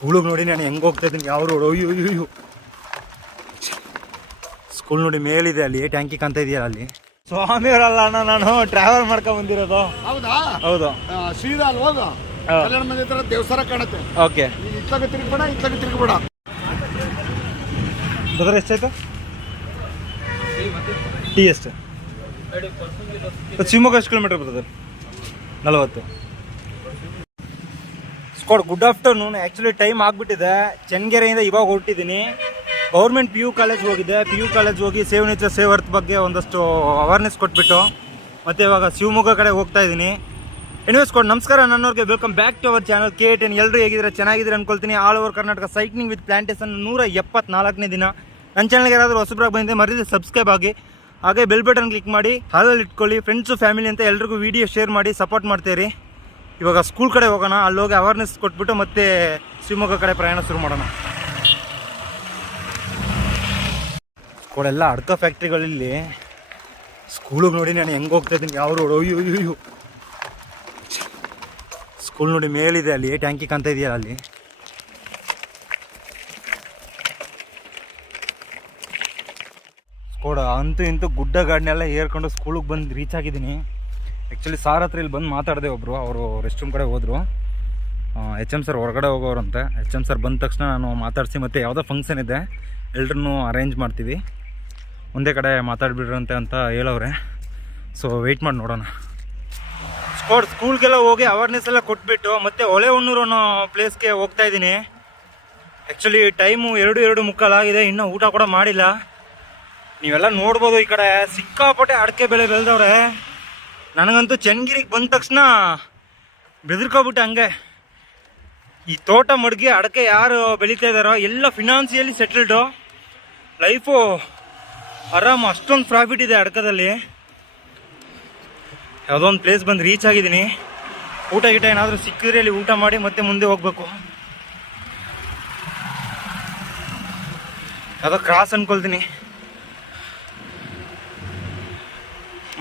ಸ್ಕೂಲಿಗೆ ನೋಡಿ ನಾನು ಹೆಂಗೆ ಹೋಗ್ತಾ ಇದ್ದೀನಿ, ಯಾವ ರೋಡ್, ಅಯ್ಯೋ ಸ್ಕೂಲ್ ನೋಡಿ ಮೇಲಿದೆ, ಅಲ್ಲಿ ಟ್ಯಾಂಕಿ ಕಾಣ್ತಾ ಇದೆಯಲ್ಲ ಅಲ್ಲಿ. ಸ್ವಾಮಿಯವರಲ್ಲ ಅಣ್ಣ, ನಾನು ಟ್ರಾವೆಲ್ ಮಾಡ್ಕೊಂಡ್ ಬಂದಿರೋದು. ಹೌದಾ? ಹೌದು. ಸೀದಾ ಅಲ್ಲಿ ಹೋಗ, ಕಲ್ಯಾಣ ಮಂದಿರ ಹತ್ರ ದೇವಸ್ಥಾನ ಕಾಣುತ್ತೆ. ಓಕೆ, ಇತ್ತಗೆ ತಿರುಗಬೇಡ, ಇತ್ತಗೆ ತಿರುಗಬೇಡ. ಬ್ರದರ್ ಎಷ್ಟಾಯ್ತು ಟೀ? ಎಷ್ಟು? ಶಿವಮೊಗ್ಗ ಎಷ್ಟು ಕಿಲೋಮೀಟರ್ ಬ್ರದರ್? 40. ಸ್ಕೋಡ್ ಗುಡ್ ಆಫ್ಟರ್ನೂನ್. ಆ್ಯಕ್ಚುಲಿ ಟೈಮ್ ಆಗಿಬಿಟ್ಟಿದೆ. ಚನ್ನಗೆರೆಯಿಂದ ಇವಾಗ ಹೊರಟಿದ್ದೀನಿ. ಗೌರ್ಮೆಂಟ್ PU ಕಾಲೇಜ್ ಹೋಗಿದ್ದೆ. PU ಕಾಲೇಜ್ ಹೋಗಿ ಸೇವ್ ನೇಚರ್ ಸೇವ್ ಅರ್ತ್ ಬಗ್ಗೆ ಒಂದಷ್ಟು ಅವೇರ್ನೆಸ್ ಕೊಟ್ಬಿಟ್ಟು ಮತ್ತೆ ಇವಾಗ ಶಿವಮೊಗ್ಗ ಕಡೆ ಹೋಗ್ತಾ ಇದ್ದೀನಿ. ಎನಿವೇಸ್ ಕೊಡ್ ನಮಸ್ಕಾರ ನನ್ನವ್ರಿಗೆ, welcome back to our channel KTN. ಎಲ್ಲರೂ ಹೇಗಿದ್ರೆ ಚೆನ್ನಾಗಿದ್ರೆ ಅನ್ಕೊಳ್ತೀನಿ. All over Karnataka cycling with plantation 174ನೇ ದಿನ. ನನ್ನ ಚಾನಲ್ಗೆ ಯಾರಾದರೂ ಹೊಸಬ್ರಾಗಿ ಬಂದಿದೆ ಮರೀದೆ ಸಬ್ಸ್ಕ್ರೈಬ್ ಆಗಿ, ಹಾಗೆ ಬೆಲ್ ಬಟನ್ ಕ್ಲಿಕ್ ಮಾಡಿ ಹಾಲಲ್ಲಿ ಇಟ್ಕೊಳ್ಳಿ. ಫ್ರೆಂಡ್ಸು ಫ್ಯಾಮಿಲಿ ಅಂತ ಎಲ್ರಿಗೂ ವಿಡಿಯೋ ಶೇರ್ ಮಾಡಿ ಸಪೋರ್ಟ್ ಮಾಡ್ತೀರಿ. ಇವಾಗ ಸ್ಕೂಲ್ ಕಡೆ ಹೋಗೋಣ, ಅಲ್ಲಿ ಹೋಗಿ ಅವೇರ್ನೆಸ್ ಕೊಟ್ಬಿಟ್ಟು ಮತ್ತೆ ಶಿವಮೊಗ್ಗ ಕಡೆ ಪ್ರಯಾಣ ಶುರು ಮಾಡೋಣ. ಸ್ಕೂಲೆಲ್ಲ ಅಡ್ಕ ಫ್ಯಾಕ್ಟ್ರಿಗಳಲ್ಲಿ. ಸ್ಕೂಲಿಗೆ ನೋಡಿ ನಾನು ಹೆಂಗೆ ಹೋಗ್ತಾ ಇದ್ದೀನಿ, ಯಾವ ರೋಡ್, ಅಯ್ಯೋ ಸ್ಕೂಲ್ ನೋಡಿ ಮೇಲಿದೆ, ಅಲ್ಲಿ ಟ್ಯಾಂಕಿ ಕಾಣ್ತಾ ಇದೆಯಲ್ಲ ಅಲ್ಲಿ. ಸ್ಕೋಡ ಅಂತೂ ಇಂತೂ ಗುಡ್ಡ ಗಾಡಿನೆಲ್ಲ ಏರ್ಕೊಂಡು ಸ್ಕೂಲಿಗೆ ಬಂದು ರೀಚ್ ಆಗಿದ್ದೀನಿ. ಆ್ಯಕ್ಚುಲಿ ಸಾರ್ ಹತ್ರ ಇಲ್ಲಿ ಬಂದು ಮಾತಾಡಿದೆ. ಒಬ್ಬರು ಅವರು ರೆಸ್ಟ್ ರೂಮ್ ಕಡೆ ಹೋದರು. HM ಸರ್ ಹೊರಗಡೆ ಹೋಗೋರಂತೆ. HM ಸರ್ ಬಂದ ತಕ್ಷಣ ನಾನು ಮಾತಾಡಿಸಿ ಮತ್ತೆ ಯಾವುದೋ ಫಂಕ್ಷನ್ ಇದೆ ಎಲ್ರೂ ಅರೇಂಜ್ ಮಾಡ್ತೀವಿ, ಒಂದೇ ಕಡೆ ಮಾತಾಡ್ಬಿಡ್ರಂತೆ ಅಂತ ಹೇಳವ್ರೆ. ಸೊ ವೆಯ್ಟ್ ಮಾಡಿ ನೋಡೋಣ. ಸ್ಕೂಲ್ಗೆಲ್ಲ ಹೋಗಿ ಅವೇರ್ನೆಸ್ ಎಲ್ಲ ಕೊಟ್ಬಿಟ್ಟು ಮತ್ತೆ ಹೊಳೆಹೊನ್ನೂರು ಅನ್ನೋ ಪ್ಲೇಸ್ಗೆ ಹೋಗ್ತಾ ಇದ್ದೀನಿ. ಆ್ಯಕ್ಚುಲಿ ಟೈಮು 2:30 ಆಗಿದೆ, ಇನ್ನೂ ಊಟ ಕೂಡ ಮಾಡಿಲ್ಲ. ನೀವೆಲ್ಲ ನೋಡ್ಬೋದು, ಈ ಕಡೆ ಸಿಕ್ಕಾಪಟ್ಟೆ ಅಡಿಕೆ ಬೆಳೆ ಬೆಳೆದವ್ರೆ. ನನಗಂತೂ ಚನ್ನಗಿರಿಗೆ ಬಂದ ತಕ್ಷಣ ಬೆದರ್ಕೊಬಿಟ್ಟೆ. ಹಂಗೆ ಈ ತೋಟ ಮಡ್ಗಿ ಅಡಿಕೆ ಯಾರು ಬೆಳೀತಾ ಇದ್ದಾರೋ ಎಲ್ಲ ಫಿನಾನ್ಸಿಯಲಿ ಸೆಟಲ್ಡು ಲೈಫು, ಆರಾಮ, ಅಷ್ಟೊಂದು ಪ್ರಾಫಿಟ್ ಇದೆ ಅಡಕದಲ್ಲಿ. ಯಾವುದೋ ಒಂದು ಪ್ಲೇಸ್ ಬಂದು ರೀಚ್ ಆಗಿದ್ದೀನಿ. ಊಟ ಗೀಟ ಏನಾದರೂ ಸಿಕ್ಕಿದ್ರೆ ಇಲ್ಲಿ ಊಟ ಮಾಡಿ ಮತ್ತೆ ಮುಂದೆ ಹೋಗ್ಬೇಕು. ಯಾವುದೋ ಕ್ರಾಸ್ ಅನ್ಕೊಳ್ತೀನಿ.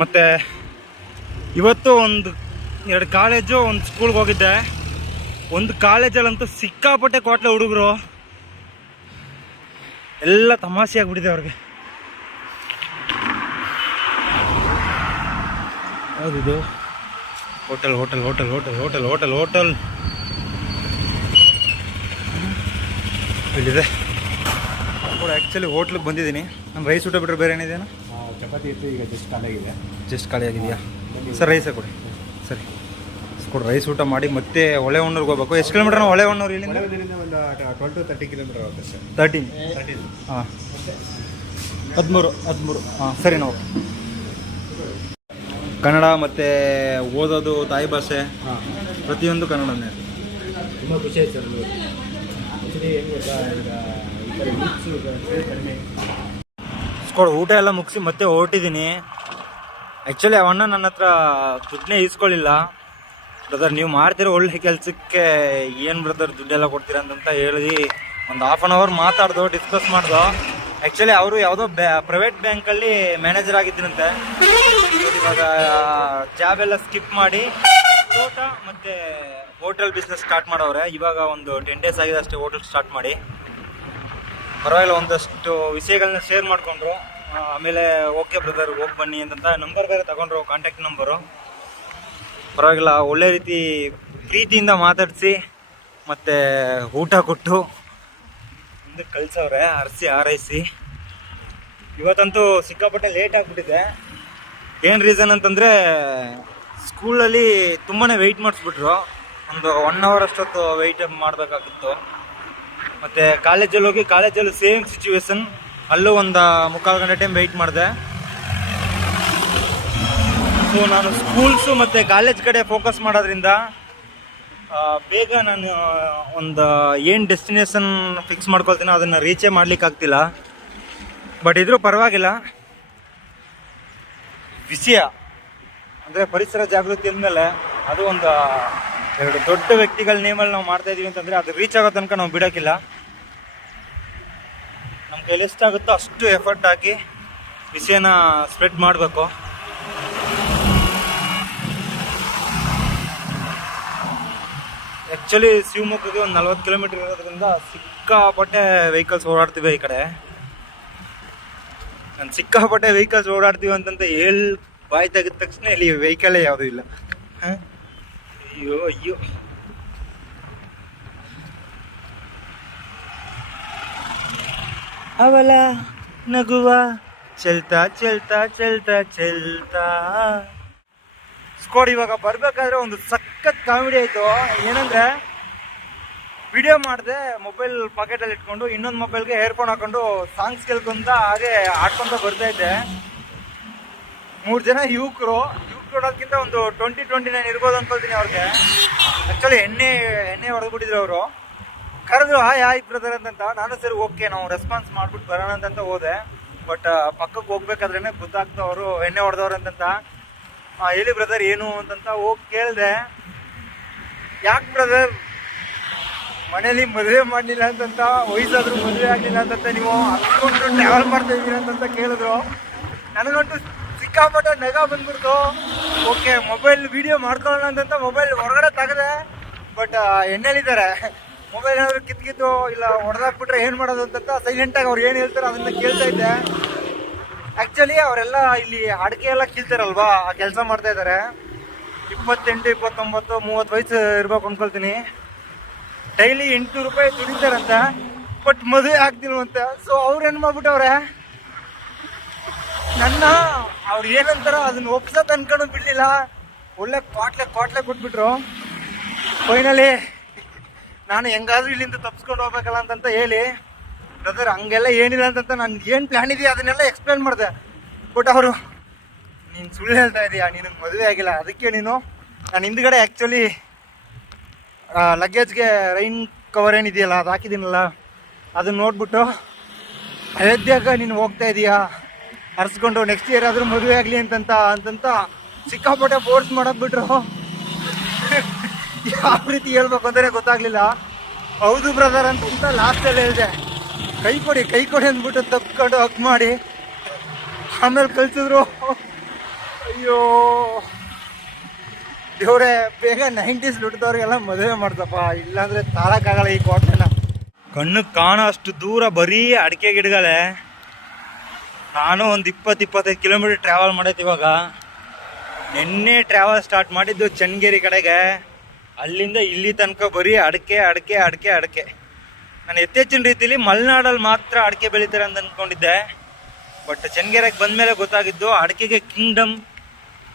ಮತ್ತು ಇವತ್ತು 1-2 ಕಾಲೇಜು, ಒಂದು ಸ್ಕೂಲ್ಗೆ ಹೋಗಿದ್ದೆ. ಒಂದು ಕಾಲೇಜಲ್ಲಂತೂ ಸಿಕ್ಕಾಪಟ್ಟೆ ಕ್ವಾಟ್ಲೆ ಹುಡುಗರು, ಎಲ್ಲ ತಮಾಷೆ ಆಗಿಬಿಟ್ಟಿದೆ ಅವ್ರಿಗೆ. ಯಾವುದಿದು? Hotel hotel hotel hotel hotel hotel hotel ಇಲ್ಲಿದೆ ಕೂಡ. ಆ್ಯಕ್ಚುಲಿ ಹೋಟ್ಲಿಗೆ ಬಂದಿದ್ದೀನಿ. ನಮ್ಮ ರೈಸ್ ಊಟ ಬಿಟ್ಟರೆ ಬೇರೆ ಏನಿದೆಯಾ? ಚಪಾತಿ ಇತ್ತು, ಈಗ ಜಸ್ಟ್ ಖಾಲಿ ಆಗಿದೆಯಾ? ಸರ್ ರೈಸೇ ಕೊಡಿ. ಸರಿ ಕೊಡಿ, ರೈಸ್ ಊಟ ಮಾಡಿ ಮತ್ತೆ ಹೊಳೆಹೊನ್ನೂರಿಗೆ ಹೋಗ್ಬೇಕು. ಎಷ್ಟು ಕಿಲೋಮೀಟರ್ ನಾವು ಹೊಳೆಹೊನ್ನೂರು ಇಲ್ಲಿಂದ? ಒಂದು 12 to 30 ಕಿಲೋಮೀಟರ್ ಆಗುತ್ತೆ ಸರ್. 13. ಹಾಂ, 13. ಹಾಂ ಸರಿ. ನಾವು ಕನ್ನಡ ಮತ್ತು ಓದೋದು ತಾಯಿ ಭಾಷೆ ಪ್ರತಿಯೊಂದು ಕನ್ನಡನೇ. ತುಂಬ ಖುಷಿ ಆಯ್ತು ಸರ್. ಆ್ಯಕ್ಚುಲಿ ಏನು ಗೊತ್ತಾ, ಸ್ಕೋಡ್ ಊಟ ಎಲ್ಲ ಮುಗಿಸಿ ಮತ್ತೆ ಹೊರಟಿದ್ದೀನಿ. ಆ್ಯಕ್ಚುಲಿ ಅವಣ್ಣ ನನ್ನ ಹತ್ರ ದುಡ್ಡನ್ನೇ ಈಸ್ಕೊಳ್ಳಿಲ್ಲ. ಬ್ರದರ್ ನೀವು ಮಾಡ್ತಿರೋ ಒಳ್ಳೆ ಕೆಲಸಕ್ಕೆ ಏನು ಬ್ರದರ್ ದುಡ್ಡೆಲ್ಲ ಕೊಡ್ತೀರಾ ಅಂತ ಹೇಳಿ ಒಂದು ½ an hour ಮಾತಾಡ್ದು, ಡಿಸ್ಕಸ್ ಮಾಡ್ದು. ಆ್ಯಕ್ಚುಲಿ ಅವರು ಯಾವುದೋ ಪ್ರೈವೇಟ್ ಬ್ಯಾಂಕಲ್ಲಿ ಮ್ಯಾನೇಜರ್ ಆಗಿದ್ದೀನಂತೆ. ಇವಾಗ ಜಾಬ್ ಎಲ್ಲ ಸ್ಕಿಪ್ ಮಾಡಿ ತೋಟ ಮತ್ತು ಹೋಟೆಲ್ ಬಿಸ್ನೆಸ್ ಸ್ಟಾರ್ಟ್ ಮಾಡವ್ರೆ. ಇವಾಗ ಒಂದು 10 days ಆಗಿದೆ ಅಷ್ಟೇ ಹೋಟೆಲ್ ಸ್ಟಾರ್ಟ್ ಮಾಡಿ. ಪರವಾಗಿಲ್ಲ, ಒಂದಷ್ಟು ವಿಷಯಗಳನ್ನ ಶೇರ್ ಮಾಡಿಕೊಂಡ್ರು. ಆಮೇಲೆ ಓಕೆ ಬ್ರದರ್ ಹೋಗಿ ಬನ್ನಿ ಅಂತ ನಂಬರ್ ಬೇರೆ ತಗೊಂಡ್ರು, ಕಾಂಟ್ಯಾಕ್ಟ್ ನಂಬರು. ಪರವಾಗಿಲ್ಲ, ಒಳ್ಳೆ ರೀತಿ ಪ್ರೀತಿಯಿಂದ ಮಾತಾಡಿಸಿ ಮತ್ತು ಊಟ ಕೊಟ್ಟು ಮುಂದಕ್ಕೆ ಕಳಿಸವ್ರೆ, ಹರಿಸಿ ಹಾರೈಸಿ. ಇವತ್ತಂತೂ ಸಿಕ್ಕಾಪಟ್ಟೆ ಲೇಟ್ ಆಗಿಬಿಟ್ಟಿದೆ. ಏನು ರೀಸನ್ ಅಂತಂದರೆ ಸ್ಕೂಲಲ್ಲಿ ತುಂಬಾ ವೆಯ್ಟ್ ಮಾಡಿಸ್ಬಿಟ್ರು. ಒಂದು 1 hour ಅಷ್ಟೊತ್ತು ವೆಯ್ಟ್ ಮಾಡಬೇಕಾಗಿತ್ತು. ಮತ್ತು ಕಾಲೇಜಲ್ಲಿ ಹೋಗಿ ಕಾಲೇಜಲ್ಲಿ ಸೇಮ್ ಸಿಚುವೇಶನ್, ಅಲ್ಲೂ ಒಂದು 3/4 ಗಂಟೆ ಟೈಮ್ ವೆಯ್ಟ್ ಮಾಡಿದೆ. ಸೊ ನಾನು ಸ್ಕೂಲ್ಸು ಮತ್ತು ಕಾಲೇಜ್ ಕಡೆ ಫೋಕಸ್ ಮಾಡೋದ್ರಿಂದ ಬೇಗ ನಾನು ಒಂದು ಏನು ಡೆಸ್ಟಿನೇಷನ್ ಫಿಕ್ಸ್ ಮಾಡ್ಕೊಳ್ತೀನೋ ಅದನ್ನು ರೀಚೇ ಮಾಡ್ಲಿಕ್ಕಾಗ್ತಿಲ್ಲ. ಬಟ್ ಇದ್ರೂ ಪರವಾಗಿಲ್ಲ. ವಿಷಯ ಅಂದರೆ ಪರಿಸರ ಜಾಗೃತಿ ಅಂದಮೇಲೆ ಅದು ಒಂದು 2 ದೊಡ್ಡ ವ್ಯಕ್ತಿಗಳ ನೇಮಲ್ಲಿ ನಾವು ಮಾಡ್ತಾಯಿದ್ದೀವಿ ಅಂತಂದರೆ ಅದು ರೀಚ್ ಆಗೋ ತನಕ ನಾವು ಬಿಡೋಕ್ಕಿಲ್ಲ. ನಮ್ಮ ಕೈಲಿ ಎಷ್ಟಾಗುತ್ತೋ ಅಷ್ಟು ಎಫರ್ಟ್ ಹಾಕಿ ವಿಷಯನ ಸ್ಪ್ರೆಡ್ ಮಾಡಬೇಕು. ಆ್ಯಕ್ಚುಲಿ ಶಿವಮೊಗ್ಗಕ್ಕೆ ಒಂದು 40 ಕಿಲೋಮೀಟರ್ ಇರೋದ್ರಿಂದ ಸಿಕ್ಕಾಪಟ್ಟೆ ವೆಹಿಕಲ್ಸ್ ಓಡಾಡ್ತಿವೆ ಈ ಕಡೆ. ನಾನು ಸಿಕ್ಕಾಪಟ್ಟೆ ವೆಹಿಕಲ್ಸ್ ಓಡಾಡ್ತೀವಿ ಅಂತಂತ ಬಾಯಿ ತೆಗೆದ ತಕ್ಷಣ ಇಲ್ಲಿ ವೆಹಿಕಲೇ ಯಾವುದೂ ಇಲ್ಲ. ಅಯ್ಯೋ ಅಯ್ಯೋ, ಅವಳ ನಗುವ ಚೆಲ್ತಾ ಚೆಲ್ತಾ ಚೆಲ್ತಾ ಚೆಲ್ತಾ. ಸ್ಕೋಡ್ ಇವಾಗ ಬರ್ಬೇಕಾದ್ರೆ ಒಂದು ಸಖತ್ ಕಾಮಿಡಿ ಆಯಿತು. ಏನಂದ್ರೆ ವಿಡಿಯೋ ಮಾಡಿದೆ, ಮೊಬೈಲ್ ಪಾಕೆಟಲ್ಲಿ ಇಟ್ಕೊಂಡು ಇನ್ನೊಂದು ಮೊಬೈಲ್ಗೆ ಏರ್ಫೋನ್ ಹಾಕೊಂಡು ಸಾಂಗ್ಸ್ ಕೇಳ್ಕೊಂತ ಹಾಗೆ ಆಡ್ಕೊಂತ ಬರ್ತಾ ಇದ್ದೆ. 3 ಜನ ಯುವಕರು ನೋಡೋದಕ್ಕಿಂತ ಒಂದು 20-29 ಇರ್ಬೋದು ಅನ್ಕೊಳ್ತೀನಿ ಅವ್ರಿಗೆ. ಆ್ಯಕ್ಚುಲಿ ಎಣ್ಣೆ ಹೊಡೆದ್ಬಿಟ್ಟಿದ್ರು ಅವರು. ಕರೆದ್ರು ಹಾಯ್ ಬ್ರದರ್ ಅಂತಂತ. ನಾನು ಸರಿ ಓಕೆ ನಾವು ರೆಸ್ಪಾನ್ಸ್ ಮಾಡ್ಬಿಟ್ಟು ಬರೋಣ ಅಂತಂತ ಹೋದೆ. ಬಟ್ ಪಕ್ಕಕ್ಕೆ ಹೋಗ್ಬೇಕಾದ್ರೇ ಗೊತ್ತಾಗ್ತಾ ಅವರು ಎಣ್ಣೆ ಹೊಡೆದವ್ರು ಅಂತಂತ. ಹೇಳಿ ಬ್ರದರ್ ಏನು ಅಂತಂತ ಹೋಗಿ ಕೇಳಿದೆ. ಯಾಕೆ ಬ್ರದರ್ ಮನೇಲಿ ಮದುವೆ ಮಾಡಲಿಲ್ಲ ಅಂತಂತ, ವಯಸ್ಸಾದ್ರೂ ಮದುವೆ ಆಗಲಿಲ್ಲ ಅಂತಂತ ನೀವು ಅನ್ಕೊಂಡು ಟ್ರಾವೆಲ್ ಮಾಡ್ತಾ ಇದ್ದೀರ ಅಂತಂತ ಕೇಳಿದ್ರು. ನನಗಂಟು ಸಿಕ್ಕಾಪಟ್ಟೆ ನಗ ಬಂದ್ಬಿಡ್ತು. ಓಕೆ ಮೊಬೈಲ್ ವಿಡಿಯೋ ಮಾಡ್ಕೊಳ್ಳೋಣ ಅಂತಂತ ಮೊಬೈಲ್ ಹೊರಗಡೆ ತೆಗೆದೆ. ಬಟ್ ಎಣ್ಣೆಲಿದ್ದಾರೆ. ಮೊಬೈಲ್ ಏನಾದರೂ ಕಿತ್ಕಿತ್ತು ಇಲ್ಲ ಹೊಡೆದಾಕ್ಬಿಟ್ರೆ ಏನು ಮಾಡೋದು ಅಂತಂತ ಸೈಲೆಂಟಾಗಿ ಅವ್ರು ಏನು ಹೇಳ್ತಾರೆ ಅದನ್ನು ಕೇಳ್ತಾ ಇದ್ದೆ. ಆ್ಯಕ್ಚುಲಿ ಅವರೆಲ್ಲ ಇಲ್ಲಿ ಅಡಿಕೆ ಎಲ್ಲ ಕೀಳ್ತಾರಲ್ವಾ, ಆ ಕೆಲಸ ಮಾಡ್ತಾ ಇದ್ದಾರೆ. 28, 29, 30 ವಯಸ್ಸು ಇರ್ಬೇಕು ಅಂದ್ಕೊಳ್ತೀನಿ. ಡೈಲಿ 800 ರೂಪಾಯಿ ದುಡಿತಾರಂತ. ಬಟ್ ಮದುವೆ ಆಗ್ತಿಲ್ವಂತೆ. ಸೊ ಅವ್ರು ಏನು ಮಾಡ್ಬಿಟ್ಟವ್ರೆ, ನನ್ನ ಅವ್ರು ಏನಂತಾರ ಅದನ್ನ ಒಪ್ಸೋಕೆ ಅನ್ಕೊಂಡು ಬಿಡಲಿಲ್ಲ. ಒಳ್ಳೆ ಕ್ವಾಟ್ಲೆ ಕೊಟ್ಬಿಟ್ರು. ಫೈನಲಿ ನಾನು ಹೆಂಗಾದ್ರೂ ಇಲ್ಲಿಂದ ತಪ್ಪಿಸ್ಕೊಂಡು ಹೋಗ್ಬೇಕಲ್ಲ ಅಂತಂತ ಹೇಳಿ, ಬ್ರದರ್ ಹಂಗೆಲ್ಲ ಏನಿಲ್ಲ ಅಂತಂತ ನಾನು ಏನು ಪ್ಲ್ಯಾನ್ ಇದೆಯಾ ಅದನ್ನೆಲ್ಲ ಎಕ್ಸ್ಪ್ಲೇನ್ ಮಾಡಿದೆ. ಬಟ್ ಅವರು ನೀನು ಸುಳ್ಳು ಹೇಳ್ತಾ ಇದೀಯಾ, ನಿನಗೆ ಮದುವೆ ಆಗಿಲ್ಲ, ಅದಕ್ಕೆ ನಾನು ಹಿಂದ್ಗಡೆ ಆ್ಯಕ್ಚುಲಿ ಲಗೇಜ್ಗೆ ರೈನ್ ಕವರ್ ಏನಿದೆಯಲ್ಲ ಅದು ಹಾಕಿದ್ದೀನಲ್ಲ, ಅದನ್ನ ನೋಡ್ಬಿಟ್ಟು ಅಯೋಧ್ಯೆಗೆ ನೀನು ಹೋಗ್ತಾ ಇದೀಯಾ ಹರಿಸ್ಕೊಂಡು ನೆಕ್ಸ್ಟ್ ಇಯರ್ ಆದರೂ ಮದುವೆ ಆಗಲಿ ಅಂತಂತ ಸಿಕ್ಕಾಪಟ್ಟೆ ಫೋರ್ಸ್ ಮಾಡಕ್ಬಿಟ್ರು. ಯಾವ ರೀತಿ ಹೇಳ್ಬೇಕು ಅಂದರೆ ಗೊತ್ತಾಗ್ಲಿಲ್ಲ. ಹೌದು ಬ್ರದರ್ ಅಂತ ಲಾಸ್ಟಲ್ಲಿ ಹೇಳಿದೆ. ಕೈ ಕೊಡಿ ಅಂದ್ಬಿಟ್ಟು ತಪ್ಕೊಂಡು ಹಕ್ ಮಾಡಿ ಆಮೇಲೆ ಕಳ್ಸಿದ್ರು. ಅಯ್ಯೋ ದೇವ್ರೆ, ಬೇಗ 90s ಹುಟ್ಟಿದವ್ರಿಗೆಲ್ಲ ಮದುವೆ ಮಾಡ್ತಪ್ಪ, ಇಲ್ಲಾಂದ್ರೆ ತಾಳಕ್ಕಾಗಲ್ಲ ಈ ಕೋಟೆನ. ಕಣ್ಣು ಕಾಣೋ ಅಷ್ಟು ದೂರ ಬರೀ ಅಡಿಕೆ ಗಿಡಗಳೇ. ನಾನು ಒಂದು 20-25 ಕಿಲೋಮೀಟರ್ ಟ್ರಾವೆಲ್ ಮಾಡೈತೆ ಇವಾಗ. ನಿನ್ನೆ ಟ್ರಾವೆಲ್ ಸ್ಟಾರ್ಟ್ ಮಾಡಿದ್ದು ಚನ್ನಗಿರಿ ಕಡೆಗೆ. ಅಲ್ಲಿಂದ ಇಲ್ಲಿ ತನಕ ಬರೀ ಅಡಿಕೆ. ನಾನು ಹೆಚ್ಚಿನ ರೀತಿಯಲ್ಲಿ ಮಲೆನಾಡಲ್ಲಿ ಮಾತ್ರ ಅಡಿಕೆ ಬೆಳೀತಾರೆ ಅಂತ ಅಂದ್ಕೊಂಡಿದ್ದೆ. ಬಟ್ ಚನ್ನಗಿರಿಗೆ ಬಂದಮೇಲೆ ಗೊತ್ತಾಗಿದ್ದು ಅಡಿಕೆಗೆ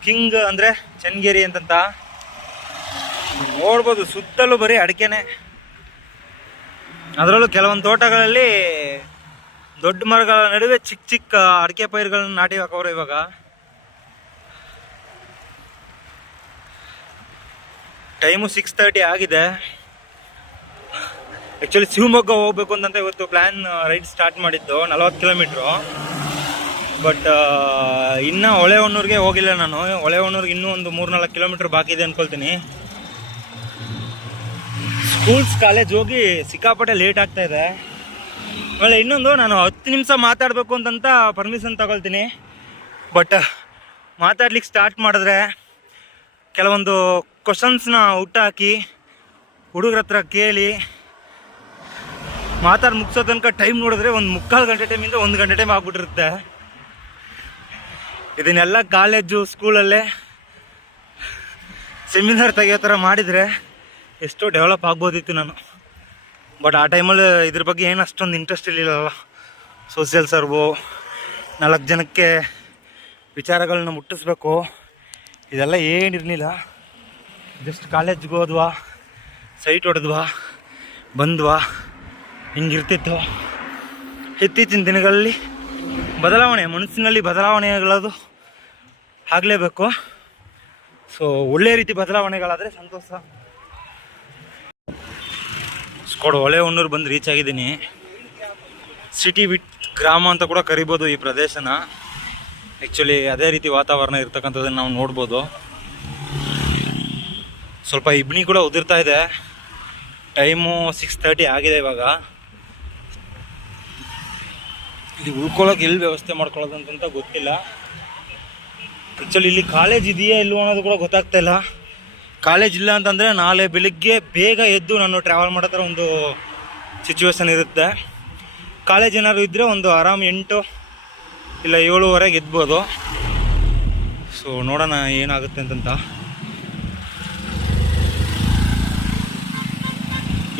ಕಿಂಗ್ ಅಂದರೆ ಚನ್ನಗಿರಿ ಅಂತಂತ. ನೋಡ್ಬೋದು ಸುತ್ತಲೂ ಬರೀ ಅಡಿಕೆನೆ. ಅದರಲ್ಲೂ ಕೆಲವೊಂದು ತೋಟಗಳಲ್ಲಿ ದೊಡ್ಡ ಮರಗಳ ನಡುವೆ ಚಿಕ್ಕ ಅಡಿಕೆ ಪೈರುಗಳನ್ನ ನಾಟಿ ಹಾಕೋರು ಇವಾಗ. ಟೈಮು 6:30 ಆಗಿದೆ. ಆ್ಯಕ್ಚುಲಿ ಶಿವಮೊಗ್ಗ ಹೋಗ್ಬೇಕು ಅಂತಂತ ಇವತ್ತು ಪ್ಲ್ಯಾನ್ ರೈಡ್ ಸ್ಟಾರ್ಟ್ ಮಾಡಿದ್ದು 40 ಕಿಲೋಮೀಟ್ರು. ಬಟ್ ಇನ್ನೂ ಹೊಳೆಹೊನ್ನೂರಿಗೆ ಹೋಗಿಲ್ಲ ನಾನು. ಹೊಳೆಹೊನ್ನೂರಿಗೆ ಇನ್ನೂ ಒಂದು 3-4 ಕಿಲೋಮೀಟ್ರ್ ಬಾಕಿ ಇದೆ ಅಂದ್ಕೊಳ್ತೀನಿ. ಸ್ಕೂಲ್ಸ್ ಕಾಲೇಜ್ ಹೋಗಿ ಸಿಕ್ಕಾಪಟ್ಟೆ ಲೇಟ್ ಆಗ್ತಾ ಇದೆ. ಆಮೇಲೆ ಇನ್ನೊಂದು, ನಾನು 10 ನಿಮಿಷ ಮಾತಾಡಬೇಕು ಅಂತಂತ ಪರ್ಮಿಷನ್ ತಗೊಳ್ತೀನಿ. ಬಟ್ ಮಾತಾಡ್ಲಿಕ್ಕೆ ಸ್ಟಾರ್ಟ್ ಮಾಡಿದ್ರೆ ಕೆಲವೊಂದು ಕ್ವಶನ್ಸ್ನ ಹುಟ್ಟಾಕಿ ಹುಡುಗರ ಹತ್ರ ಕೇಳಿ ಮಾತಾಡಿ ಮುಗಿಸೋ ತನಕ ಟೈಮ್ ನೋಡಿದ್ರೆ ಒಂದು 3/4 ಗಂಟೆ ಟೈಮಿಂದ 1 ಗಂಟೆ ಟೈಮ್ ಆಗ್ಬಿಟ್ಟಿರುತ್ತೆ. ಇದನ್ನೆಲ್ಲ ಕಾಲೇಜು ಸ್ಕೂಲಲ್ಲೇ ಸೆಮಿನಾರ್ ತೆಗಿಯೋ ಥರ ಮಾಡಿದರೆ ಎಷ್ಟೋ ಡೆವಲಪ್ ಆಗ್ಬೋದಿತ್ತು ನಾನು. ಬಟ್ ಆ ಟೈಮಲ್ಲಿ ಇದ್ರ ಬಗ್ಗೆ ಏನು ಅಷ್ಟೊಂದು ಇಂಟ್ರೆಸ್ಟ್ ಇರಲಿಲ್ಲಲ್ಲ. ಸೋಷಿಯಲ್ ಸರ್ವು, 4 ಜನಕ್ಕೆ ವಿಚಾರಗಳನ್ನ ಮುಟ್ಟಿಸ್ಬೇಕು, ಇದೆಲ್ಲ ಏನಿರಲಿಲ್ಲ. ಜಸ್ಟ್ ಕಾಲೇಜ್ಗೆ ಹೋದ್ವಾ, ಸೈಟ್ ಹೊಡೆದ್ವಾ, ಬಂದ್ವಾ, ಹಿಂಗಿರ್ತಿತ್ತು. ಇತ್ತೀಚಿನ ದಿನಗಳಲ್ಲಿ ಮನಸ್ಸಿನಲ್ಲಿ ಬದಲಾವಣೆಗಳದು ಆಗಲೇಬೇಕು. ಸೊ ಒಳ್ಳೆ ರೀತಿ ಬದಲಾವಣೆಗಳಾದರೆ ಸಂತೋಷ. ಸ್ಕೋಡ್ ಹೊಳೆಹೊನ್ನೂರು ಬಂದು ರೀಚ್ ಆಗಿದ್ದೀನಿ. ಸಿಟಿ ವಿತ್ ಗ್ರಾಮ ಅಂತ ಕೂಡ ಕರಿಬೋದು ಈ ಪ್ರದೇಶನ. ಆ್ಯಕ್ಚುಲಿ ಅದೇ ರೀತಿ ವಾತಾವರಣ ಇರ್ತಕ್ಕಂಥದ್ದನ್ನು ನಾವು ನೋಡ್ಬೋದು. ಸ್ವಲ್ಪ ಇಬ್ನಿ ಕೂಡ ಉದುರ್ತಾ ಇದೆ. ಟೈಮು 6:30 ಆಗಿದೆ ಇವಾಗ. ಇಲ್ಲಿ ಉಳ್ಕೊಳ್ಳೋಕೆ ಎಲ್ಲಿ ವ್ಯವಸ್ಥೆ ಮಾಡ್ಕೊಳ್ಳೋದು ಅಂತಂತ ಗೊತ್ತಿಲ್ಲ. ಆ್ಯಕ್ಚುಲಿ ಇಲ್ಲಿ ಕಾಲೇಜ್ ಇದೆಯಾ ಇಲ್ವೋ ಅನ್ನೋದು ಕೂಡ ಗೊತ್ತಾಗ್ತಾ ಇಲ್ಲ. ಕಾಲೇಜ್ ಇಲ್ಲ ಅಂತಂದರೆ ನಾಳೆ ಬೆಳಿಗ್ಗೆ ಬೇಗ ಎದ್ದು ನಾನು ಟ್ರಾವೆಲ್ ಮಾಡೋ ಥರ ಒಂದು ಸಿಚುವೇಶನ್ ಇರುತ್ತೆ. ಕಾಲೇಜ್ ಏನಾದ್ರು ಇದ್ದರೆ ಒಂದು ಆರಾಮ್ 8 ಇಲ್ಲ 7:15 ಎದ್ಬೋದು. ಸೊ ನೋಡೋಣ ಏನಾಗುತ್ತೆ ಅಂತಂತ.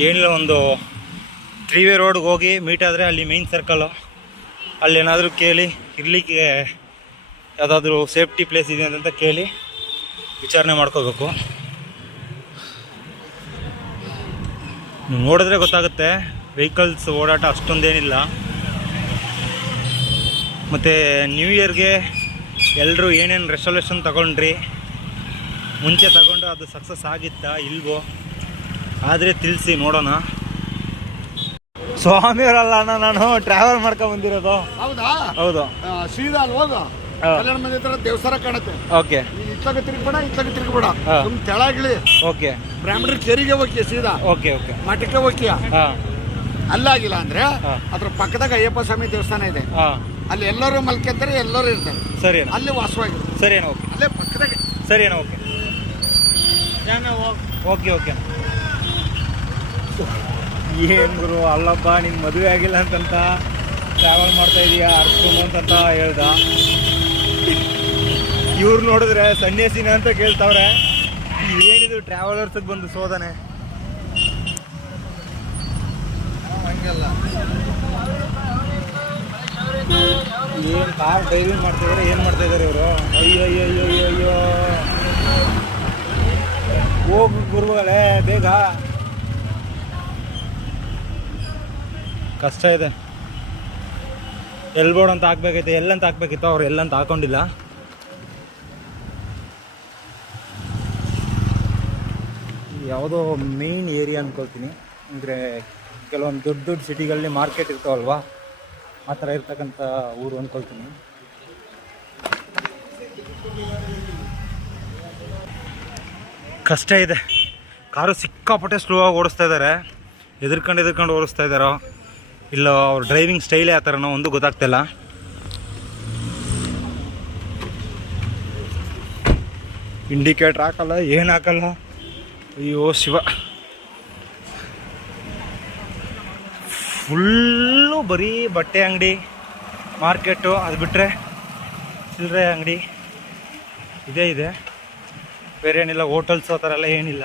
ಏನಿಲ್ಲ, ಒಂದು 3 ವೇ ರೋಡ್ಗೆ ಹೋಗಿ ಮೀಟ್ ಆದರೆ ಅಲ್ಲಿ ಮೇನ್ ಸರ್ಕಲ್ಲು, ಅಲ್ಲೇನಾದರೂ ಕೇಳಿ ಇರಲಿಕ್ಕೆ ಯಾವುದಾದ್ರೂ ಸೇಫ್ಟಿ ಪ್ಲೇಸ್ ಇದೆ ಅಂತ ಕೇಳಿ ವಿಚಾರಣೆ ಮಾಡ್ಕೋಬೇಕು. ನೋಡಿದ್ರೆ ಗೊತ್ತಾಗುತ್ತೆ, ವೆಹಿಕಲ್ಸ್ ಓಡಾಟ ಅಷ್ಟೊಂದೇನಿಲ್ಲ. ಮತ್ತು ನ್ಯೂ ಇಯರ್ಗೆ ಎಲ್ಲರೂ ಏನೇನು ರೆಸೊಲ್ಯೂಷನ್ ತಗೊಂಡ್ರಿ, ಮುಂಚೆ ತಗೊಂಡು ಅದು ಸಕ್ಸಸ್ ಆಗಿತ್ತಾ ಇಲ್ವೋ ಆದರೆ ತಿಳಿಸಿ ನೋಡೋಣ. ಸ್ವಾಮಿಯವರಲ್ಲ ನಾನು ಟ್ರಾವೆಲ್ ಮಾಡ್ಕೊಂಡು ಬಂದಿರೋದು. ಹೌದಾ? ಹೌದು. ಸೀದಾ ಅಲ್ಲಿ ಹೋಗು, ಕಲ್ಯಾಣ ಮಂದಿರ ಹತ್ರ ದೇವಸ್ಥಾನ ಕಾಣುತ್ತೆ. ಓಕೆ. ಇತ್ತಗ ತಿರುಗಬೇಡ, ಇತ್ತಗ ತಿರುಗಬೇಡ, ಸುಮ್ ತೆಳಗಿಳಿ. ಓಕೆ. ಬ್ರಾಹ್ಮಣರ ಕೆರಿಗೆ ಹೋಗ್ಯ ಸೀದಾ. Okay okay. ಮಠಕ್ಕೆ ಹೋಗ್ಯ. ಹಾಂ. ಅಲ್ಲಾಗಿಲ್ಲ ಅಂದ್ರೆ ಅದ್ರ ಪಕ್ಕದಾಗ ಅಯ್ಯಪ್ಪ ಸ್ವಾಮಿ ದೇವಸ್ಥಾನ ಇದೆ. ಹಾಂ. ಅಲ್ಲಿ ಎಲ್ಲರೂ ಮಲ್ಕೊಂತಾರೆ, ಎಲ್ಲರೂ ಇರ್ತಾರೆ. ಸರಿ. ಅಲ್ಲಿ ವಾಸವಾಗಿರು. ಸರಿ ಅಣ್ಣ. ಓಕೆ. ಅಲ್ಲೇ ಪಕ್ಕದಾಗೆ. ಸರಿ ಅಣ್ಣ. ಓಕೆ. Okay okay. ಏನು ಗುರು, ಅಲ್ಲಪ್ಪ ನಿನ್ನ ಮದುವೆ ಆಗಿಲ್ಲ ಅಂತಂತ ಟ್ರಾವೆಲ್ ಮಾಡ್ತಾ ಇದೀಯಾ ಅರ್ಸ್ಕೊಂಡು ಅಂತಂತ ಹೇಳ್ದ. ಇವ್ರು ನೋಡಿದ್ರೆ ಸನ್ಯಾಸಿನ ಅಂತ ಕೇಳ್ತಾವ್ರೆ. ಏನಿದು ಟ್ರಾವೆಲರ್ಸಿಗೆ ಬಂದು ಶೋಧನೆ. ಹಂಗಲ್ಲ, ಏನು ಕಾರ್ ಡ್ರೈವಿಂಗ್ ಮಾಡ್ತಿದ್ದಾರೆ, ಏನು ಮಾಡ್ತಾ ಇದ್ದಾರೆ ಇವರು? ಅಯ್ಯೋ ಅಯ್ಯೋ ಅಯ್ಯೋ ಅಯ್ಯೋ ಅಯ್ಯೋ. ಹೋಗು ಗುರುಗಳೇ ಬೇಗ. ಕಷ್ಟ ಇದೆ. ಎಲ್ಬೋರ್ಡ್ ಅಂತ ಹಾಕ್ಬೇಕೈತೆ, ಎಲ್ಲಂತ ಹಾಕ್ಬೇಕಿತ್ತು, ಅವ್ರು ಎಲ್ಲಂತ ಹಾಕೊಂಡಿಲ್ಲ. ಯಾವುದೋ ಮೇನ್ ಏರಿಯಾ ಅನ್ಕೊಳ್ತೀನಿ. ಅಂದರೆ ಕೆಲವೊಂದು ದೊಡ್ಡ ದೊಡ್ಡ ಸಿಟಿಗಳಲ್ಲಿ ಮಾರ್ಕೆಟ್ ಇರ್ತಾವಲ್ವಾ, ಆ ಥರ ಇರ್ತಕ್ಕಂಥ ಊರು ಅಂದ್ಕೊಳ್ತೀನಿ. ಕಷ್ಟ ಇದೆ. ಕಾರು ಸಿಕ್ಕಾಪಟ್ಟೆ ಸ್ಲೋ ಆಗಿ ಓಡಿಸ್ತಾ ಇದ್ದಾರೆ. ಎದುರ್ಕೊಂಡು ಓಡಿಸ್ತಾ ಇದ್ದಾರೋ ಇಲ್ಲ ಅವ್ರ ಡ್ರೈವಿಂಗ್ ಸ್ಟೈಲೇ ಆ ಥರನೋ ಒಂದು ಗೊತ್ತಾಗ್ತಿಲ್ಲ. ಇಂಡಿಕೇಟ್ರ್ ಹಾಕಲ್ಲ, ಏನು ಹಾಕಲ್ಲ. ಅಯ್ಯೋ ಶಿವ. ಫುಲ್ಲು ಬರೀ ಬಟ್ಟೆ ಅಂಗಡಿ, ಮಾರ್ಕೆಟು, ಅದು ಬಿಟ್ಟರೆ ಚಿಲ್ಲರೆ ಅಂಗಡಿ ಇದೇ ಇದೆ. ಬೇರೆ ಏನಿಲ್ಲ, ಹೋಟೆಲ್ಸ್ ಆ ಥರ ಎಲ್ಲ ಏನಿಲ್ಲ.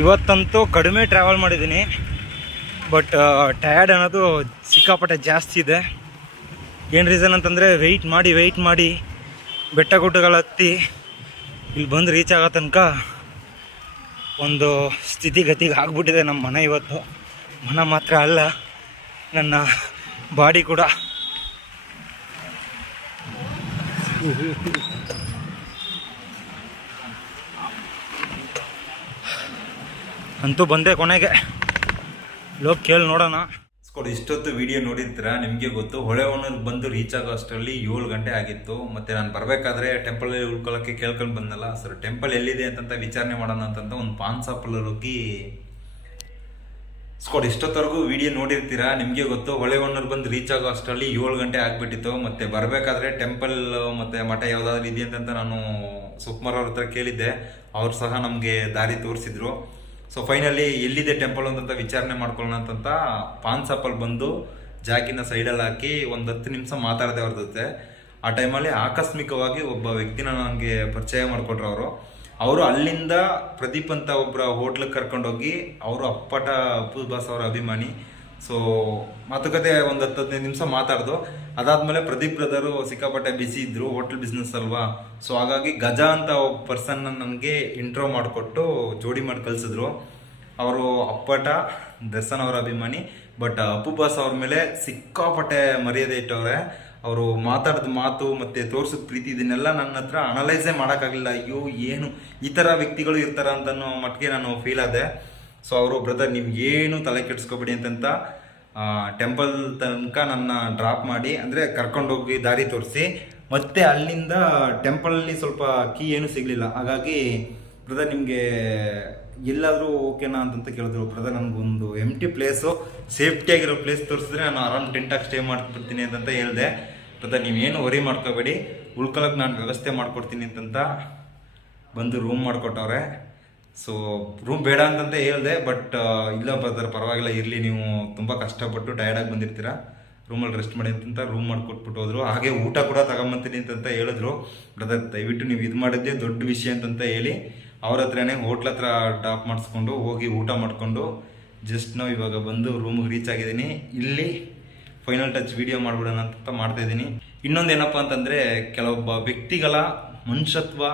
ಇವತ್ತಂತೂ ಕಡಿಮೆ ಟ್ರಾವೆಲ್ ಮಾಡಿದ್ದೀನಿ, ಬಟ್ ಟಯರ್ಡ್ ಅನ್ನೋದು ಸಿಕ್ಕಾಪಟ್ಟೆ ಜಾಸ್ತಿ ಇದೆ. ಏನು ರೀಸನ್ ಅಂತಂದರೆ ವೆಯ್ಟ್ ಮಾಡಿ ಬೆಟ್ಟ ಗುಡ್ಡಗಳು ಹತ್ತಿ ಇಲ್ಲಿ ಬಂದು ರೀಚ್ ಆಗೋ ತನಕ ಒಂದು ಸ್ಥಿತಿಗತಿಗೆ ಆಗ್ಬಿಟ್ಟಿದೆ ನಮ್ಮ ಮನ. ಇವತ್ತು ಮನ ಮಾತ್ರ ಅಲ್ಲ, ನನ್ನ ಬಾಡಿ ಕೂಡ. ಅಂತೂ ಬಂದೆ ಕೊನೆಗೆ. ಲೋಕ್ ಕೇಳಿ ನೋಡೋಣ. ಇಷ್ಟೊತ್ತು ವಿಡಿಯೋ ನೋಡಿದ್ರ ನಿಮಗೆ ಗೊತ್ತು, ಹೊಳೆಹೊನ್ನೂರಿಗೆ ಬಂದು ರೀಚ್ ಆಗೋ ಅಷ್ಟರಲ್ಲಿ 7 ಗಂಟೆ ಆಗಿತ್ತು. ಮತ್ತು ನಾನು ಬರಬೇಕಾದ್ರೆ ಟೆಂಪಲಲ್ಲಿ ಉಳ್ಕೊಳ್ಳೋಕ್ಕೆ ಕೇಳ್ಕೊಂಡು ಬಂದಲ್ಲ. ಸರ್ ಟೆಂಪಲ್ ಎಲ್ಲಿದೆ ಅಂತಂತ ವಿಚಾರಣೆ ಮಾಡೋಣ ಅಂತಂತ ಒಂದು ಪಾನ್ ಶಾಪಲ್ಲಿ ಹೋಗಿ ಇಷ್ಟೊತ್ತವರೆಗೂ ವಿಡಿಯೋ ನೋಡಿರ್ತೀರಾ, ನಿಮಗೆ ಗೊತ್ತು. ಹೊಳೆಹೊನ್ನೂರು ಬಂದು ರೀಚ್ ಆಗೋ ಅಷ್ಟರಲ್ಲಿ 7 ಗಂಟೆ ಆಗಿಬಿಟ್ಟಿತ್ತು. ಮತ್ತು ಬರಬೇಕಾದ್ರೆ ಟೆಂಪಲ್ ಮತ್ತು ಮಠ ಯಾವುದಾದ್ರೂ ಇದೆ ಅಂತಂತ ನಾನು ಸುಕುಮಾರ್ ಅವ್ರ ಹತ್ರ ಕೇಳಿದ್ದೆ. ಅವ್ರು ಸಹ ನಮಗೆ ದಾರಿ ತೋರಿಸಿದ್ರು. ಸೊ ಫೈನಲಿ ಎಲ್ಲಿದೆ ಟೆಂಪಲ್ ಅಂತಂತ ವಿಚಾರಣೆ ಮಾಡ್ಕೊಳ್ಳೋಣ ಅಂತಂತ ಪಾನ್ ಶಾಪಲ್ಲಿ ಬಂದು ಜಾಗಿನ ಸೈಡಲ್ಲಿ ಹಾಕಿ ಒಂದು 10 ನಿಮಿಷ ಮಾತಾಡಿದೆ ಅವ್ರ ಜೊತೆ. ಆ ಟೈಮಲ್ಲಿ ಆಕಸ್ಮಿಕವಾಗಿ ಒಬ್ಬ ವ್ಯಕ್ತಿನ ನನಗೆ ಪರಿಚಯ ಮಾಡಿಕೊಟ್ರು. ಅವರು ಅಲ್ಲಿಂದ ಪ್ರದೀಪ್ ಅಂತ ಒಬ್ಬರ ಹೋಟ್ಲಿಗೆ ಕರ್ಕೊಂಡೋಗಿ, ಅವರು ಅಪ್ಪಟ ಅಪ್ಪು ಬಾಸ್ ಅವರ ಅಭಿಮಾನಿ. ಸೊ ಮಾತುಕತೆ ಒಂದು 10-15 ನಿಮಿಷ ಮಾತಾಡ್ದು. ಅದಾದಮೇಲೆ ಪ್ರದೀಪ್ ಬ್ರದರು ಸಿಕ್ಕಾಪಟ್ಟೆ ಬಿಸಿ ಇದ್ದರು, ಹೋಟೆಲ್ ಬಿಸ್ನೆಸ್ ಅಲ್ವಾ. ಸೊ ಹಾಗಾಗಿ ಗಜ ಅಂತ ಒಬ್ಬ ಪರ್ಸನ್ನ ನನಗೆ ಇಂಟ್ರೋ ಮಾಡಿಕೊಟ್ಟು ಜೋಡಿ ಮಾಡಿ ಕಳಿಸಿದ್ರು. ಅವರು ಅಪ್ಪಟ ದರ್ಶನ್ ಅವರ ಅಭಿಮಾನಿ, ಬಟ್ ಅಪ್ಪು ಬಾಸ್ ಅವ್ರ ಮೇಲೆ ಸಿಕ್ಕಾಪಟ್ಟೆ ಮರ್ಯಾದೆ ಇಟ್ಟವ್ರೆ. ಅವರು ಮಾತಾಡಿದ ಮಾತು ಮತ್ತು ತೋರಿಸಿದ ಪ್ರೀತಿ ಇದನ್ನೆಲ್ಲ ನನ್ನ ಹತ್ರ ಅನಲೈಸೇ ಮಾಡೋಕ್ಕಾಗಲಿಲ್ಲ. ಅಯ್ಯೋ ಏನು ಈ ಥರ ವ್ಯಕ್ತಿಗಳು ಇರ್ತಾರ ಅಂತನೋ ಮಟ್ಟಿಗೆ ನಾನು ಫೀಲ್ ಆದೆ. ಸೊ ಅವರು ಬ್ರದರ್ ನಿಮ್ಗೇನು ತಲೆ ಕೆಡಿಸ್ಕೊಬೇಡಿ ಅಂತಂತ ಟೆಂಪಲ್ ತನಕ ನನ್ನ ಡ್ರಾಪ್ ಮಾಡಿ, ಅಂದರೆ ಕರ್ಕೊಂಡೋಗಿ ದಾರಿ ತೋರಿಸಿ, ಮತ್ತೆ ಅಲ್ಲಿಂದ ಟೆಂಪಲಲ್ಲಿ ಸ್ವಲ್ಪ ಕೀ ಏನೂ ಸಿಗಲಿಲ್ಲ. ಹಾಗಾಗಿ ಬ್ರದರ್ ನಿಮಗೆ ಎಲ್ಲಾದರೂ ಓಕೆನಾ ಅಂತಂತ ಕೇಳಿದ್ರು. ಬ್ರದರ್ ನನಗೊಂದು ಎಂಟಿ ಪ್ಲೇಸು ಸೇಫ್ಟಿಯಾಗಿರೋ ಪ್ಲೇಸ್ ತೋರಿಸಿದ್ರೆ ನಾನು ಆರಾಮ್ ಟೆಂಟಾಗಿ ಸ್ಟೇ ಮಾಡ್ಬಿಡ್ತೀನಿ ಅಂತಂತ ಹೇಳಿದೆ. ಬ್ರದರ್ ನೀವೇನು ವರಿ ಮಾಡ್ಕೋಬೇಡಿ, ಉಳ್ಕೊಳ್ಳೋಕೆ ನಾನು ವ್ಯವಸ್ಥೆ ಮಾಡ್ಕೊಡ್ತೀನಿ ಅಂತಂತ ಬಂದು ರೂಮ್ ಮಾಡಿಕೊಟ್ಟವ್ರೆ. ಸೊ ರೂಮ್ ಬೇಡ ಅಂತಂತ ಹೇಳಿದೆ, ಬಟ್ ಇಲ್ಲ ಬ್ರದರ್ ಪರವಾಗಿಲ್ಲ ಇರಲಿ, ನೀವು ತುಂಬ ಕಷ್ಟಪಟ್ಟು ಟಯರ್ಡಾಗಿ ಬಂದಿರ್ತೀರ, ರೂಮಲ್ಲಿ ರೆಸ್ಟ್ ಮಾಡಿ ಅಂತ ರೂಮ್ ಮಾಡಿಕೊಟ್ಬಿಟ್ಟು ಹೋದ್ರು. ಹಾಗೆ ಊಟ ಕೂಡ ತಗೊಂಬಂತೀನಿ ಅಂತಂತ ಹೇಳಿದ್ರು. ಬ್ರದರ್ ದಯವಿಟ್ಟು ನೀವು ಇದು ಮಾಡಿದ್ದೆ ದೊಡ್ಡ ವಿಷಯ ಅಂತಂತ ಹೇಳಿ ಅವ್ರ ಹತ್ರನೇ ಹೋಟ್ಲ್ ಹತ್ರ ಡ್ರಾಪ್ ಮಾಡಿಸ್ಕೊಂಡು ಹೋಗಿ ಊಟ ಮಾಡಿಕೊಂಡು ಜಸ್ಟ್ ನಾವು ಇವಾಗ ಬಂದು ರೂಮಿಗೆ ರೀಚ್ ಆಗಿದ್ದೀನಿ. ಇಲ್ಲಿ ಫೈನಲ್ ಟಚ್ ವಿಡಿಯೋ ಮಾಡಿಬಿಡೋಣ ಅಂತ ಮಾಡ್ತಾಯಿದ್ದೀನಿ. ಇನ್ನೊಂದು ಏನಪ್ಪ ಅಂತಂದರೆ, ಕೆಲವೊಬ್ಬ ವ್ಯಕ್ತಿಗಳ ಮನುಷ್ಯತ್ವ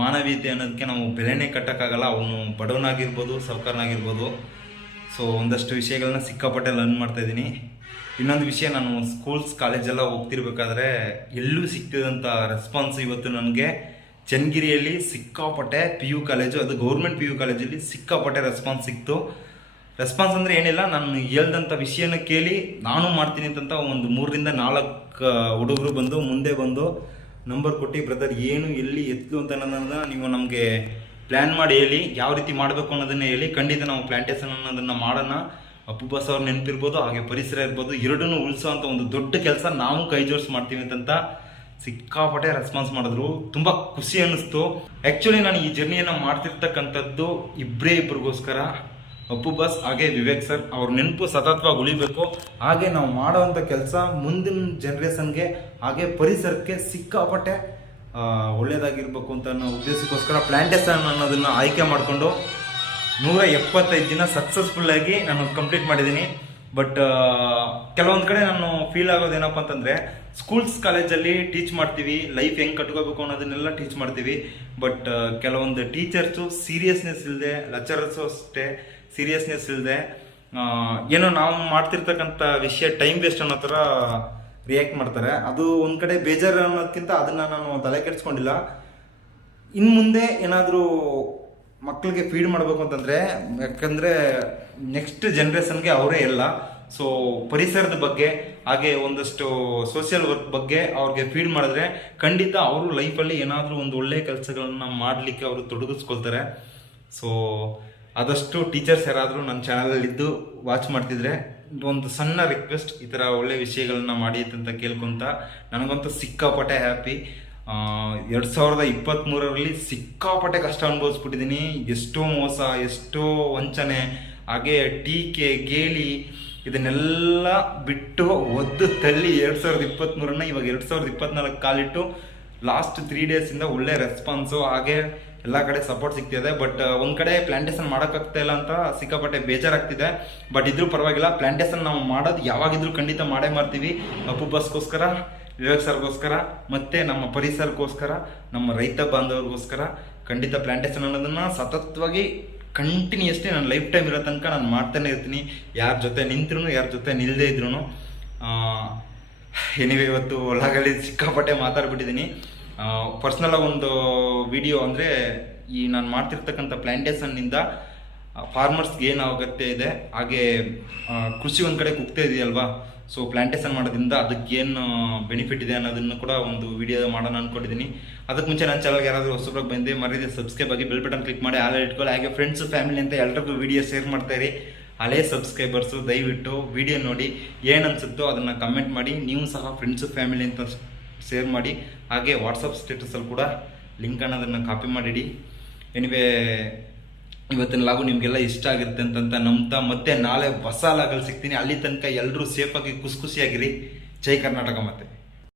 ಮಾನವೀಯತೆ ಅನ್ನೋದಕ್ಕೆ ನಾವು ಬೆಲೆನೇ ಕಟ್ಟೋಕ್ಕಾಗಲ್ಲ. ಅವನು ಬಡವನಾಗಿರ್ಬೋದು, ಸಾಹುಕಾರನಾಗಿರ್ಬೋದು. ಸೊ ಒಂದಷ್ಟು ವಿಷಯಗಳನ್ನ ಸಿಕ್ಕಾಪಟ್ಟೆ ಲರ್ನ್ ಮಾಡ್ತಾಯಿದ್ದೀನಿ. ಇನ್ನೊಂದು ವಿಷಯ, ನಾನು ಸ್ಕೂಲ್ಸ್ ಕಾಲೇಜೆಲ್ಲ ಹೋಗ್ತಿರ್ಬೇಕಾದ್ರೆ ಎಲ್ಲೂ ಸಿಗ್ತಿದ್ದಂಥ ರೆಸ್ಪಾನ್ಸ್ ಇವತ್ತು ನನಗೆ ಚನ್ನಗಿರಿಯಲ್ಲಿ ಸಿಕ್ಕಾಪಟ್ಟೆ PU ಕಾಲೇಜು, ಅದು ಗೌರ್ಮೆಂಟ್ PU ಕಾಲೇಜಲ್ಲಿ ಸಿಕ್ಕಾಪಟ್ಟೆ ರೆಸ್ಪಾನ್ಸ್ ಸಿಕ್ತು. ರೆಸ್ಪಾನ್ಸ್ ಅಂದರೆ ಏನಿಲ್ಲ, ನಾನು ಹೇಳ್ದಂಥ ವಿಷಯನ ಕೇಳಿ ನಾನು ಮಾಡ್ತೀನಿ ಅಂತಂತ ಒಂದು 3 ರಿಂದ 4 ಹುಡುಗರು ಬಂದು ಮುಂದೆ ಬಂದು ನಂಬರ್ ಕೊಟ್ಟು, ಬ್ರದರ್ ಏನು ಎಲ್ಲಿ ಎತ್ತು ಅಂತ ಅನ್ನೋದನ್ನ ನೀವು ನಮಗೆ ಪ್ಲ್ಯಾನ್ ಮಾಡಿ ಹೇಳಿ, ಯಾವ ರೀತಿ ಮಾಡಬೇಕು ಅನ್ನೋದನ್ನೇ ಹೇಳಿ, ಖಂಡಿತ ನಾವು ಪ್ಲ್ಯಾಂಟೇಷನ್ ಅನ್ನೋದನ್ನು ಮಾಡೋಣ. ಅಪ್ಪು ಬಸ್ ಅವ್ರು ನೆನಪಿರ್ಬೋದು, ಹಾಗೆ ಪರಿಸರ ಇರ್ಬೋದು, ಎರಡನ್ನೂ ಉಳಿಸೋ ಅಂತ ಒಂದು ದೊಡ್ಡ ಕೆಲಸ ನಾವು ಕೈ ಜೋಡಿಸಿ ಮಾಡ್ತೀವಿ ಅಂತಂತ ಸಿಕ್ಕಾಪಟ್ಟೆ ರೆಸ್ಪಾನ್ಸ್ ಮಾಡಿದ್ರು. ತುಂಬ ಖುಷಿ ಅನ್ನಿಸ್ತು. ಆ್ಯಕ್ಚುಲಿ ನಾನು ಈ ಜರ್ನಿಯನ್ನು ಮಾಡ್ತಿರ್ತಕ್ಕಂಥದ್ದು ಇಬ್ಬರಿಗೋಸ್ಕರ, ಅಪ್ಪು ಬಸ್ ಹಾಗೆ ವಿವೇಕ್ ಸರ್ ಅವ್ರ ನೆನಪು ಸತತವಾಗಿ ಉಳಿಬೇಕು. ಹಾಗೆ ನಾವು ಮಾಡೋವಂಥ ಕೆಲಸ ಮುಂದಿನ ಜನ್ರೇಷನ್ಗೆ ಹಾಗೆ ಪರಿಸರಕ್ಕೆ ಸಿಕ್ಕಾಪಟ್ಟೆ ಒಳ್ಳೇದಾಗಿರ್ಬೇಕು ಅಂತ ಅನ್ನೋ ಉದ್ದೇಶಕ್ಕೋಸ್ಕರ ಪ್ಲ್ಯಾಂಟೇಷನ್ ಅನ್ನೋದನ್ನು ಆಯ್ಕೆ ಮಾಡಿಕೊಂಡು 175 ದಿನ ಸಕ್ಸಸ್ಫುಲ್ಲಾಗಿ ನಾನು ಕಂಪ್ಲೀಟ್ ಮಾಡಿದ್ದೀನಿ. ಬಟ್ ಕೆಲವೊಂದು ಕಡೆ ನಾನು ಫೀಲ್ ಆಗೋದೇನಪ್ಪ ಅಂತಂದರೆ, ಸ್ಕೂಲ್ಸ್ ಕಾಲೇಜಲ್ಲಿ ಟೀಚ್ ಮಾಡ್ತೀವಿ, ಲೈಫ್ ಹೆಂಗೆ ಕಟ್ಕೋಬೇಕು ಅನ್ನೋದನ್ನೆಲ್ಲ ಟೀಚ್ ಮಾಡ್ತೀವಿ. ಬಟ್ ಕೆಲವೊಂದು ಟೀಚರ್ಸು ಸೀರಿಯಸ್ನೆಸ್ ಇಲ್ಲದೆ, ಲೆಕ್ಚರರ್ಸು ಅಷ್ಟೇ ಸೀರಿಯಸ್ನೆಸ್ ಇಲ್ಲದೆ, ಏನೋ ನಾವು ಮಾಡ್ತಿರ್ತಕ್ಕಂಥ ವಿಷಯ ಟೈಮ್ ವೇಸ್ಟ್ ಅನ್ನೋ ಥರ ರಿಯಾಕ್ಟ್ ಮಾಡ್ತಾರೆ. ಅದು ಒಂದು ಕಡೆ ಬೇಜಾರು ಅನ್ನೋದಕ್ಕಿಂತ ಅದನ್ನು ನಾನು ತಲೆ ಕೆಡಿಸ್ಕೊಂಡಿಲ್ಲ. ಇನ್ನು ಮುಂದೆ ಏನಾದರೂ ಮಕ್ಕಳಿಗೆ ಫೀಡ್ ಮಾಡಬೇಕು ಅಂತಂದರೆ, ಯಾಕಂದರೆ ನೆಕ್ಸ್ಟ್ ಜನ್ರೇಷನ್ಗೆ ಅವರೇ ಎಲ್ಲ. ಸೊ ಪರಿಸರದ ಬಗ್ಗೆ ಹಾಗೆ ಒಂದಷ್ಟು ಸೋಷಿಯಲ್ ವರ್ಕ್ ಬಗ್ಗೆ ಅವ್ರಿಗೆ ಫೀಡ್ ಮಾಡಿದ್ರೆ ಖಂಡಿತ ಅವರು ಲೈಫಲ್ಲಿ ಏನಾದರೂ ಒಂದು ಒಳ್ಳೆಯ ಕೆಲಸಗಳನ್ನ ಮಾಡಲಿಕ್ಕೆ ಅವರು ತೊಡಗಿಸ್ಕೊಳ್ತಾರೆ. ಸೊ ಆದಷ್ಟು ಟೀಚರ್ಸ್ ಯಾರಾದರೂ ನನ್ನ ಚಾನಲಲ್ಲಿದ್ದು ವಾಚ್ ಮಾಡ್ತಿದ್ರೆ ಒಂದು ಸಣ್ಣ ರಿಕ್ವೆಸ್ಟ್, ಈ ಥರ ಒಳ್ಳೆ ವಿಷಯಗಳನ್ನ ಮಾಡಿ ಅಂತ ಕೇಳ್ಕೊಂತ, ನನಗಂತೂ ಸಿಕ್ಕಾಪಟ್ಟೆ ಹ್ಯಾಪಿ. 2023ರಲ್ಲಿ ಸಿಕ್ಕಾಪಟ್ಟೆ ಕಷ್ಟ ಅನುಭವಿಸ್ಬಿಟ್ಟಿದ್ದೀನಿ. ಎಷ್ಟೋ ಮೋಸ, ಎಷ್ಟೋ ವಂಚನೆ, ಹಾಗೆ ಟೀಕೆ, ಗೇಲಿ ಇದನ್ನೆಲ್ಲ ಬಿಟ್ಟು ಒದ್ದು ತಳ್ಳಿ 2023 ಇವಾಗ 2024 ಕಾಲಿಟ್ಟು ಲಾಸ್ಟ್ 3 ಡೇಸಿಂದ ಒಳ್ಳೆ ರೆಸ್ಪಾನ್ಸು, ಹಾಗೆ ಎಲ್ಲ ಕಡೆ ಸಪೋರ್ಟ್ ಸಿಗ್ತಿದೆ. ಬಟ್ ಒಂದು ಕಡೆ ಪ್ಲ್ಯಾಂಟೇಷನ್ ಮಾಡೋಕ್ಕಾಗ್ತಾ ಇಲ್ಲ ಅಂತ ಸಿಕ್ಕಾಪಟ್ಟೆ ಬೇಜಾರಾಗ್ತಿದೆ. ಬಟ್ ಇದ್ರೂ ಪರವಾಗಿಲ್ಲ, ಪ್ಲ್ಯಾಂಟೇಷನ್ ನಾವು ಮಾಡೋದು ಯಾವಾಗಿದ್ರೂ ಖಂಡಿತ ಮಾಡೇ ಮಾಡ್ತೀವಿ. ಅಪ್ಪು ಬಸ್ಗೋಸ್ಕರ, ವಿವೇಕ್ ಸರ್ಗೋಸ್ಕರ, ಮತ್ತು ನಮ್ಮ ಪರಿಸರಕ್ಕೋಸ್ಕರ, ನಮ್ಮ ರೈತ ಬಾಂಧವರಿಗೋಸ್ಕರ ಖಂಡಿತ ಪ್ಲ್ಯಾಂಟೇಷನ್ ಅನ್ನೋದನ್ನು ಸತತವಾಗಿ ಕಂಟಿನ್ಯೂಸ್ಲಿ ನನ್ನ ಲೈಫ್ ಟೈಮ್ ಇರೋ ತನಕ ನಾನು ಮಾಡ್ತಾನೆ ಇರ್ತೀನಿ. ಯಾರ ಜೊತೆ ನಿಂತ್ರೂ, ಯಾರ ಜೊತೆ ನಿಲ್ಲದೇ ಇದ್ರೂ. ಎನಿವೆ ಇವತ್ತು ಒಳಗಲ್ಲಿ ಸಿಕ್ಕಾಪಟ್ಟೆ ಮಾತಾಡ್ಬಿಟ್ಟಿದ್ದೀನಿ. ಪರ್ಸ್ನಲಾಗಿ ಒಂದು ವಿಡಿಯೋ ಅಂದರೆ, ಈ ನಾನು ಮಾಡ್ತಿರ್ತಕ್ಕಂಥ ಪ್ಲ್ಯಾಂಟೇಷನ್ನಿಂದ ಫಾರ್ಮರ್ಸ್ಗೆ ಏನು ಅಗತ್ಯ ಇದೆ, ಹಾಗೆ ಕೃಷಿ ಒಂದು ಕಡೆ ಕುಗ್ತಾ ಇದೆಯಲ್ವಾ, ಸೊ ಪ್ಲ್ಯಾಂಟೇಷನ್ ಮಾಡೋದ್ರಿಂದ ಅದಕ್ಕೇನು ಬೆನಿಫಿಟ್ ಇದೆ ಅನ್ನೋದನ್ನು ಕೂಡ ಒಂದು ವಿಡಿಯೋ ಮಾಡೋಣ ಅಂದ್ಕೊಂಡಿದ್ದೀನಿ. ಅದಕ್ಕೆ ಮುಂಚೆ ನನ್ನ ಚಾನಲ್ಗೆ ಯಾರಾದರೂ ಹೊಸಬ್ರಾಗಿ ಬಂದೆ ಮರೀದೆ ಸಬ್ಸ್ಕ್ರೈಬ್ ಆಗಿ ಬೆಲ್ ಬಟನ್ ಕ್ಲಿಕ್ ಮಾಡಿ ಆಲ್ ಇಟ್ಕೊಳ್ಳಿ. ಹಾಗೆ ಫ್ರೆಂಡ್ಸು, ಫ್ಯಾಮಿಲಿ ಅಂತ ಎಲ್ರಿಗೂ ವಿಡಿಯೋ ಶೇರ್ ಮಾಡ್ತಾಯಿರಿ. ಹಳೇ ಸಬ್ಸ್ಕ್ರೈಬರ್ಸು ದಯವಿಟ್ಟು ವಿಡಿಯೋ ನೋಡಿ ಏನು ಅನಿಸುತ್ತೋ ಅದನ್ನು ಕಮೆಂಟ್ ಮಾಡಿ. ನೀವು ಸಹ ಫ್ರೆಂಡ್ಸು, ಫ್ಯಾಮಿಲಿ ಅಂತ ಶೇರ್ ಮಾಡಿ. ಹಾಗೆ ವಾಟ್ಸಪ್ ಸ್ಟೇಟಸಲ್ಲಿ ಕೂಡ ಲಿಂಕ್ ಅನ್ನೋದನ್ನು ಕಾಪಿ ಮಾಡಿಡಿ. ಎನಿವೆ ಇವತ್ತಿನ ಲಾಗು ನಿಮಗೆಲ್ಲ ಇಷ್ಟ ಆಗಿರುತ್ತೆ ಅಂತಂತ ನಂಬ್ತಾ ಮತ್ತೆ ನಾಳೆ ಹೊಸ ಲಾಗಲ್ಲಿ ಸಿಗ್ತೀನಿ. ಅಲ್ಲಿ ತನಕ ಎಲ್ಲರೂ ಸೇಫಾಗಿ ಖುಷಿಯಾಗಿರಿ. ಜೈ ಕರ್ನಾಟಕ. ಮತ್ತೆ